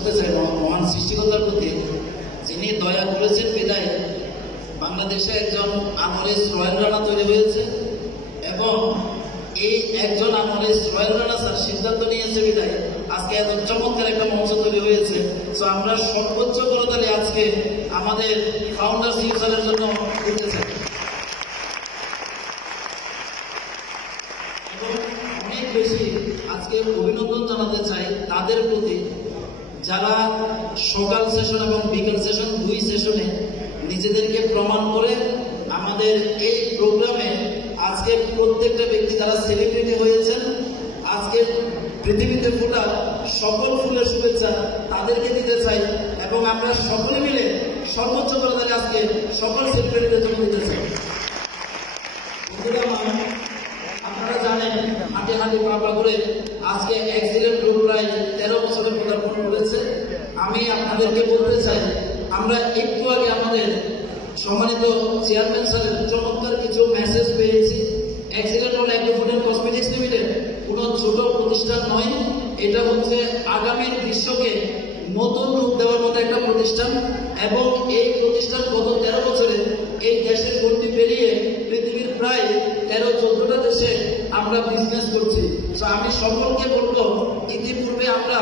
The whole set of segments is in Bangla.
করতে চাই মহান সৃষ্টিকর্তার প্রতি, যিনি দয়া করেছেন বিদায় বাংলাদেশে একজন আনোয়ারিস রয়্যাল রানা তৈরি হয়েছে, এবং এই একজন আনোয়ারিস রয়্যাল রানা স্যার সিদ্ধান্ত নিয়েছে বিদায় আজকে এত চমৎকার একটা মঞ্চ তৈরি হয়েছে। তো আমরা সর্বোচ্চ করতালি আজকে আমাদের ফাউন্ডার সিরিজের জন্য করতে চাই। অনেক বেশি আজকে অভিনন্দন জানাতে চাই তাদের প্রতি যারা সকাল সেশন এবং বিকেল সেশন দুই সেশনে নিজেদেরকে প্রমাণ করে আমাদের এই প্রোগ্রামে আজকে প্রত্যেকটা ব্যক্তি যারা সেলিব্রিটি হয়েছেন, আজকে পৃথিবীতে ফোটা সকল ফুলের শুভেচ্ছা তাদেরকে দিতে চাই, এবং আমরা সকলে মিলে সর্বোচ্চ করে তাহলে আজকে সকল সেলিব্রিটিদের জন্য দিতে চাই। আপনারা জানেন হাঁটে হাঁটে পা করে আজকে অ্যাক্সিডেন্ট গ্রুপ প্রায় 13 বছরের পদার্পণ করেছে। আমি আপনাদেরকে বলতে চাই, আমরা একটু আগে আমাদের সম্মানিত চেয়ারম্যান স্যারের চমৎকার কিছু মেসেজ পেয়েছি। অ্যাক্সিডেন্ট হল অ্যাগ্রোফুড কসমেটিক্স লিমিটেড কোনো ছোট প্রতিষ্ঠান নয়, এটা হচ্ছে আগামীর বিশ্বকে নতুন রূপ দেওয়ার মতো একটা প্রতিষ্ঠান, এবং এই প্রতিষ্ঠান গত 13 বছরে এই দেশের গণ্ডি পেরিয়ে পৃথিবীর প্রায় 13-14টা দেশে আমরা বিজনেস করছি। তো আমি সকলকে বলবো, ইতিপূর্বে আমরা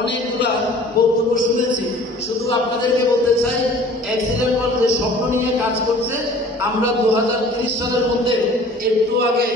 অনেকগুলা বক্তব্য শুনেছি, শুধু আপনাদেরকে বলতে চাই অ্যাক্সিডেন্ট ওয়ার্ল্ড যে স্বপ্ন নিয়ে কাজ করছে, আমরা 2030 সালের মধ্যে একটু আগে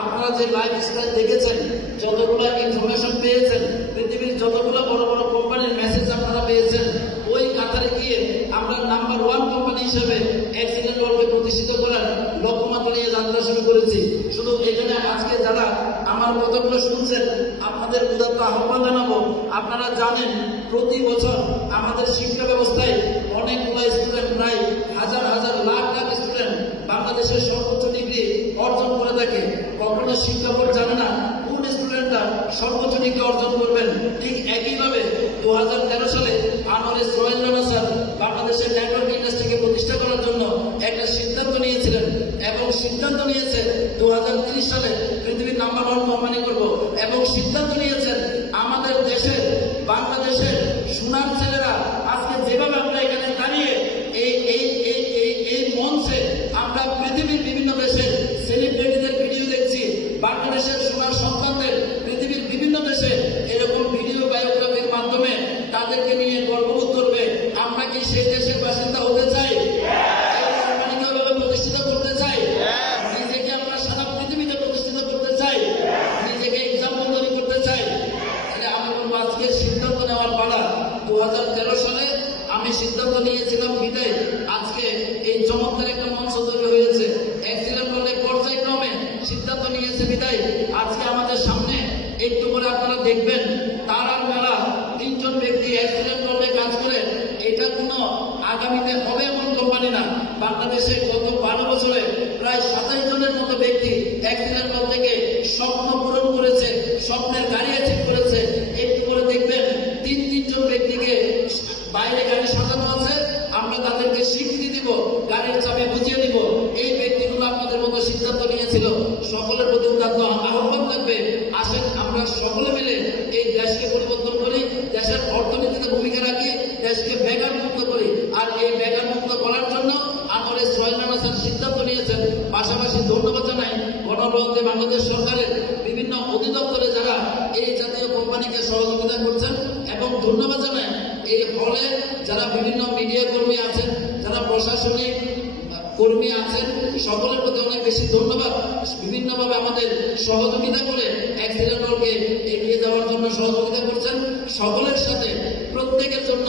আপনারা যে লাইফস্টাইল দেখেছেন, যতগুলো ইনফরমেশন পেয়েছেন, পৃথিবীর যতগুলো বড় বড় কোম্পানির মেসেজ আপনারা পেয়েছেন, ওই কাতারে গিয়ে আমরা নাম্বার 1 কোম্পানি হিসেবে অ্যাক্সিডেন্ট ওয়ার্ল্ডকে প্রতিষ্ঠিত করার লক্ষ্যমাত্রা নিয়ে যাত্রা শুরু করেছি। শুধু এখানে আজকে যারা আমার কথাগুলো শুনছেন, আপনাদের উদাত্ত আহ্বান জানাবো, আপনারা জানেন প্রতি বছর আমাদের শিক্ষা ব্যবস্থায় অনেকগুলো স্টুডেন্ট, প্রায় হাজার হাজার লাখ লাখ স্টুডেন্ট বাংলাদেশের সর্বোচ্চ ডিগ্রি অর্জন করে থাকে। কখনো শিক্ষা বোর্ড জানে না কোন স্টুডেন্টরা সর্বোচ্চ ডিগ্রি অর্জন করবেন। ঠিক একইভাবে 2013 সালে আনোয়ারিস রয়্যাল রানা স্যার বাংলাদেশের নেটওয়ার্ক ইন্ডাস্ট্রিকে প্রতিষ্ঠা করার জন্য একটা সিদ্ধান্ত নিয়েছিলেন, এবং সিদ্ধান্ত নিয়েছে 2030 সালে পৃথিবীর নাম্বার 1 কোম্পানি করব, এবং সিদ্ধান্ত নিয়েছেন আমাদের দেশের বাংলাদেশের সোনার ছেলেরা আজকে যেভাবে আমরা এখানে দাঁড়িয়ে এই মঞ্চে আমরা পৃথিবীর বিভিন্ন দেশের সেলিব্রিটিদের ভিডিও দেখছি, বাংলাদেশের সোনার সন্তানদের পৃথিবীর বিভিন্ন দেশে এরকম ভিডিও বায়োগ্রাফির মাধ্যমে তাদেরকে নিয়ে গর্ববোধ করবে। আমরা কি সেই দেশের বাসিন্দা হতে চাই? কোম্পানিকে প্রতিষ্ঠিত করতে চাই? নিজেকে আমরা সারা পৃথিবীতে প্রতিষ্ঠিত করতে চাই? নিজেকে এক্সাম্পল তৈরি করতে চাই? তাহলে আমি বলবো আজকে সিদ্ধান্ত নেওয়ার পালা। 2013 সালে আমি সিদ্ধান্ত নিয়েছিলাম বিদায় আজকে এই চমৎকার একটা মঞ্চ তৈরি হয়েছে। অ্যাক্সিডেন্ট হলে পর্যায়ক্রমে সিদ্ধান্ত নিয়েছে বিদায় আজকে আমাদের সামনে একটু করে আপনারা দেখবেন তারার মেলা 3 জন ব্যক্তি অ্যাক্সিডেন্ট হলে কাজ করে। এটা কোনো আগামীতে হবে এমন কোম্পানি না। বাংলাদেশে গত 12 বছরে প্রায় 27 জনের মতো ব্যক্তি অ্যাক্সিডেন্ট থেকে স্বপ্ন পূরণ করেছে, স্বপ্নের গাড়ি অ্যাচিভ করেছে। একটু করে দেখবেন 3 জন ব্যক্তিকে বাইরে গাড়ি সাজানো আছে, আমরা তাদেরকে স্বীকৃতি দিব, গাড়ির চাবি বুঝিয়ে দিব। এই ব্যক্তিগুলো আপনাদের মতো সিদ্ধান্ত নিয়েছিল। সকলের প্রতি উদাত্ত আহ্বান থাকবে, আসেন আমরা সকলে মিলে এই দেশকে পরিবর্তন করি, দেশের অর্থনীতিতে ভূমিকা রাখি, দেশকে বেকার মুক্ত করি। আর এই বেকার মুক্ত করার জন্য আনোয়ারিস রয়্যাল রানা স্যার সিদ্ধান্ত নিয়েছেন। পাশাপাশি ধন্যবাদ জানাই গণপ্রজাতন্ত্রী বাংলাদেশ সরকারের বিভিন্ন অধিদপ্তরে যারা এই জাতীয় কোম্পানিকে সহযোগিতা করছেন, এবং ধন্যবাদ জানাই এই হলে যারা বিভিন্ন মিডিয়া কর্মী আছেন, যারা প্রশাসনিক কর্মী আছেন, সকলের প্রতি অনেক বেশি ধন্যবাদ। বিভিন্নভাবে আমাদের সহযোগিতা করে অ্যাক্সিডেন্ট হলকে এগিয়ে যাওয়ার জন্য সহযোগিতা করছেন। সকলের সাথে প্রত্যেকের জন্য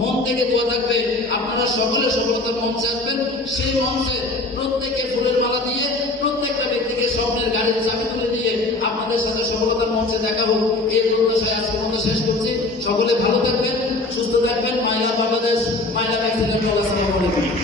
মন থেকে দোয়া থাকবে, আপনারা সকলে সফলতার মঞ্চে আসবেন। সেই মঞ্চে প্রত্যেকে ফুলের মালা দিয়ে, প্রত্যেকটা ব্যক্তিকে স্বপ্নের গাড়ির চাবি তুলে দিয়ে আপনাদের সাথে সফলতার মঞ্চে দেখা হোক, এই প্রত্যাশায় আজকের মতো শেষ করছি। সকলে ভালো থাকবেন, সুস্থ থাকবেন। মাইলা বাংলাদেশ, মাইলা অ্যাক্সিডেন্ট হল। আসসালামু আলাইকুম।